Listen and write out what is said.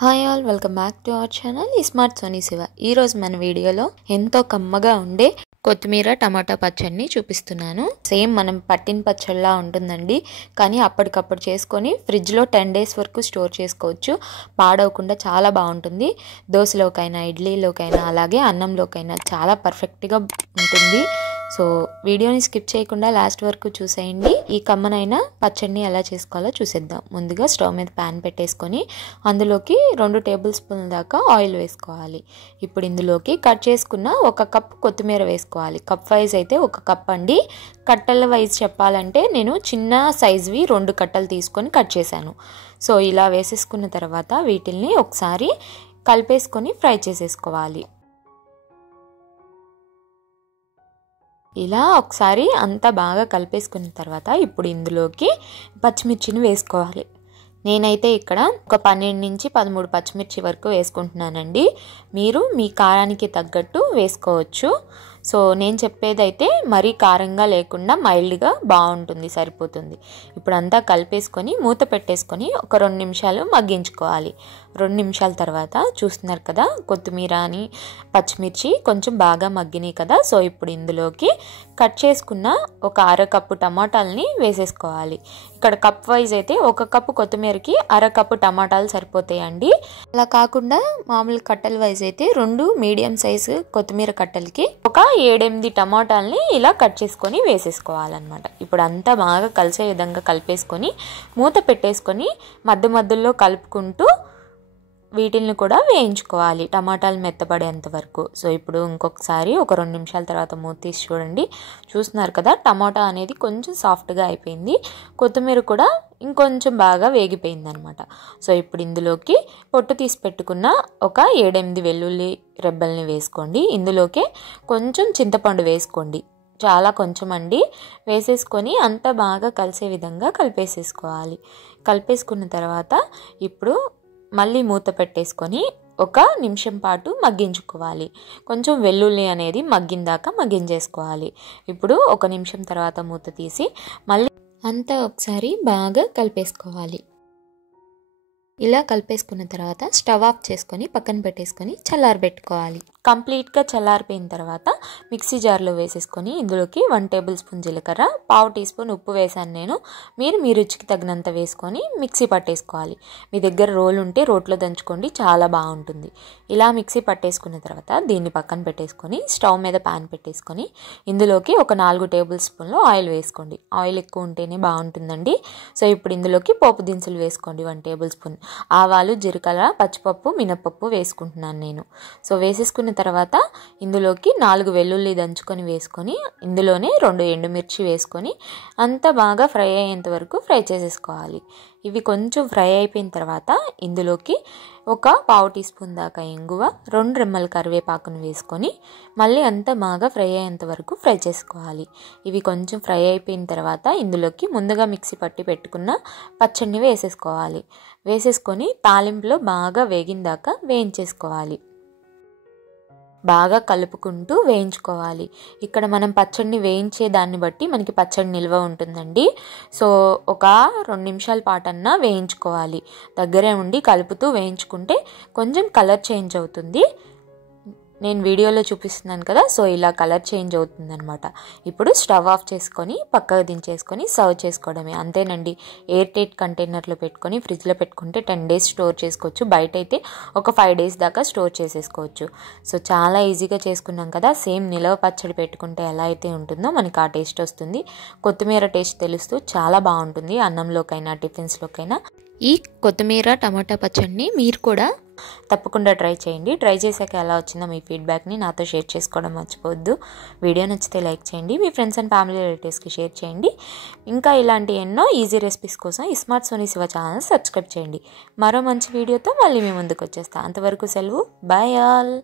Hi all, welcome back to our channel smart Soni Shiva. ఈరోజు మన వీడియోలో ఎంతో కమ్మగా ఉండే కొత్తిమీర టమాటా పచ్చడిని చూపిస్తున్నాను. సేమ్ మనం పట్టిన పచ్చడిలా ఉంటుందండి, కానీ అప్పటికప్పుడు చేసుకొని ఫ్రిడ్జ్లో 10 days వరకు స్టోర్ చేసుకోవచ్చు. పాడవకుండా చాలా బాగుంటుంది. దోశలోకైనా, ఇడ్లీలోకైనా, అలాగే అన్నంలోకైనా చాలా పర్ఫెక్ట్గా ఉంటుంది. సో వీడియోని స్కిప్ చేయకుండా లాస్ట్ వరకు చూసేయండి. ఈ కమ్మనైన పచ్చడిని ఎలా చేసుకోవాలో చూసేద్దాం. ముందుగా స్టవ్ మీద ప్యాన్ పెట్టేసుకొని అందులోకి 2 tablespoons దాకా ఆయిల్ వేసుకోవాలి. ఇప్పుడు ఇందులోకి కట్ చేసుకున్న 1 కప్ కొత్తిమీర వేసుకోవాలి. కప్ వైజ్ అయితే 1 కప్ అండి. కట్టల వైజ్ చెప్పాలంటే నేను చిన్న సైజువి 2 కట్టలు తీసుకొని కట్ చేశాను. సో ఇలా వేసేసుకున్న తర్వాత వీటిల్ని ఒకసారి కలిపేసుకొని ఫ్రై చేసేసుకోవాలి. ఇలా ఒకసారి అంతా బాగా కలిపేసుకున్న తర్వాత ఇప్పుడు ఇందులోకి పచ్చిమిర్చిని వేసుకోవాలి. నేనైతే ఇక్కడ ఒక 12 నుంచి 13 పచ్చిమిర్చి వరకు వేసుకుంటున్నానండి. మీరు మీ కారానికి తగ్గట్టు వేసుకోవచ్చు. సో నేను చెప్పేదైతే మరీ కారంగా లేకుండా మైల్డ్గా బాగుంటుంది, సరిపోతుంది. ఇప్పుడు అంతా కలిపేసుకొని మూత పెట్టేసుకొని ఒక 2 నిమిషాలు మగ్గించుకోవాలి. 2 నిమిషాల తర్వాత చూస్తున్నారు కదా, కొత్తిమీర అని పచ్చిమిర్చి కొంచెం బాగా మగ్గినాయి కదా. సో ఇప్పుడు ఇందులోకి కట్ చేసుకున్న ఒక 1/2 కప్పు టమాటాలని వేసేసుకోవాలి. ఇక్కడ కప్ వైజ్ అయితే 1 కప్పు కొత్తిమీరకి 1/2 కప్పు టమాటాలు సరిపోతాయండి. అలా కాకుండా మామూలు కట్టల వైజ్ అయితే 2 మీడియం సైజు కొత్తిమీర కట్టలకి ఒక 7-8 టమాటాలని ఇలా కట్ చేసుకొని వేసేసుకోవాలన్నమాట. ఇప్పుడు అంతా బాగా కలిసే విధంగా కలిపేసుకొని మూత పెట్టేసుకొని మధ్య మధ్యలో కలుపుకుంటూ వీటిల్ని కూడా వేయించుకోవాలి టమాటాలు మెత్తపడేంత వరకు. సో ఇప్పుడు ఇంకొకసారి ఒక 2 నిమిషాల తర్వాత మూత తీసి చూడండి. చూస్తున్నారు కదా, టమాటా అనేది కొంచెం సాఫ్ట్గా అయిపోయింది. కొత్తిమీర కూడా ఇంకొంచెం బాగా వేగిపోయింది అనమాట. సో ఇప్పుడు ఇందులోకి పొట్టు తీసి పెట్టుకున్న ఒక 7-8 వెల్లుల్లి రెబ్బల్ని వేసుకోండి. ఇందులోకే కొంచెం చింతపండు వేసుకోండి, చాలా కొంచెం అండి. వేసేసుకొని అంతా బాగా కలిసే విధంగా కలిపేసేసుకోవాలి. కలిపేసుకున్న తర్వాత ఇప్పుడు మళ్ళీ మూత పెట్టేసుకొని 1 నిమిషం పాటు మగ్గించుకోవాలి. కొంచెం వెల్లుల్లి అనేది మగ్గిందాకా మగ్గించేసుకోవాలి. ఇప్పుడు 1 నిమిషం తర్వాత మూత తీసి మళ్ళీ అంతా ఒకసారి బాగా కలిపేసుకోవాలి. ఇలా కలిపేసుకున్న తర్వాత స్టవ్ ఆఫ్ చేసుకొని పక్కన పెట్టేసుకొని చల్లారబెట్టుకోవాలి. కంప్లీట్గా చల్లారిపోయిన తర్వాత మిక్సీ జార్లో వేసేసుకొని ఇందులోకి 1 tablespoon జీలకర్ర, 1/2 teaspoon ఉప్పు వేసాను నేను. మీరు మీ రుచికి తగినంత వేసుకొని మిక్సీ పట్టేసుకోవాలి. మీ దగ్గర రోలు ఉంటే రోట్లో దంచుకోండి, చాలా బాగుంటుంది. ఇలా మిక్సీ పట్టేసుకున్న తర్వాత దీన్ని పక్కన పెట్టేసుకొని స్టవ్ మీద ప్యాన్ పెట్టేసుకొని ఇందులోకి ఒక 4 tablespoons ఆయిల్ వేసుకోండి. ఆయిల్ ఎక్కువ ఉంటేనే బాగుంటుందండి. సో ఇప్పుడు ఇందులోకి పోపు దినుసులు వేసుకోండి. 1 tablespoon ఆవాలు, జీలకర్ర, పచ్చిపప్పు, మినపప్పు వేసుకుంటున్నాను నేను. సో వేసేసుకున్న తర్వాత ఇందులోకి 4 వెల్లుల్లి దంచుకొని వేసుకొని ఇందులోనే 2 ఎండుమిర్చి వేసుకొని అంతా బాగా ఫ్రై అయ్యేంత వరకు ఫ్రై చేసేసుకోవాలి. ఇవి కొంచెం ఫ్రై అయిపోయిన తర్వాత ఇందులోకి ఒక 1/2 teaspoon దాకా ఇంగువ, 2 రెమ్మల కరివేపాకును వేసుకొని మళ్ళీ అంతా బాగా ఫ్రై అయ్యేంత వరకు ఫ్రై చేసుకోవాలి. ఇవి కొంచెం ఫ్రై అయిపోయిన తర్వాత ఇందులోకి ముందుగా మిక్సీ పట్టి పెట్టుకున్న పచ్చడిని వేసేసుకోవాలి. వేసేసుకొని తాలింపులో బాగా వేగిందాకా వేయించేసుకోవాలి. బాగా కలుపుకుంటూ వేయించుకోవాలి. ఇక్కడ మనం పచ్చడిని వేయించే దాన్ని బట్టి మనకి పచ్చడి నిల్వ ఉంటుందండి. సో ఒక 2 నిమిషాల పాటన్నా వేయించుకోవాలి. దగ్గరే ఉండి కలుపుతూ వేయించుకుంటే కొంచెం కలర్ చేంజ్ అవుతుంది. నేను వీడియోలో చూపిస్తున్నాను కదా, సో ఇలా కలర్ చేంజ్ అవుతుంది అనమాట. ఇప్పుడు స్టవ్ ఆఫ్ చేసుకొని పక్కకు దించేసుకొని సర్వ్ చేసుకోవడమే, అంతేనండి. ఎయిర్ టైట్ కంటైనర్లో పెట్టుకొని ఫ్రిడ్జ్లో పెట్టుకుంటే 10 days స్టోర్ చేసుకోవచ్చు. బయట అయితే ఒక 5 days దాకా స్టోర్ చేసేసుకోవచ్చు. సో చాలా ఈజీగా చేసుకున్నాం కదా. సేమ్ నిలవ పచ్చడి పెట్టుకుంటే ఎలా అయితే ఉంటుందో మనకి ఆ టేస్ట్ వస్తుంది. కొత్తిమీర టేస్ట్ తెలుస్తూ చాలా బాగుంటుంది. అన్నంలోకైనా టిఫిన్స్లోకైనా ఈ కొత్తిమీర టమాటా పచ్చడిని మీరు కూడా తప్పకుండా ట్రై చేయండి. ట్రై చేశాక ఎలా వచ్చిందో మీ ఫీడ్బ్యాక్ని నాతో షేర్ చేసుకోవడం మర్చిపోవద్దు. వీడియో నచ్చితే లైక్ చేయండి, మీ ఫ్రెండ్స్ అండ్ ఫ్యామిలీ రిలేటివ్స్కి షేర్ చేయండి. ఇంకా ఇలాంటి ఎన్నో ఈజీ రెసిపీస్ కోసం smart Soni Shiva channel subscribe చేయండి. మరో మంచి వీడియోతో మళ్ళీ మీ ముందుకు వచ్చేస్తా. అంతవరకు సెలవు. Bye all.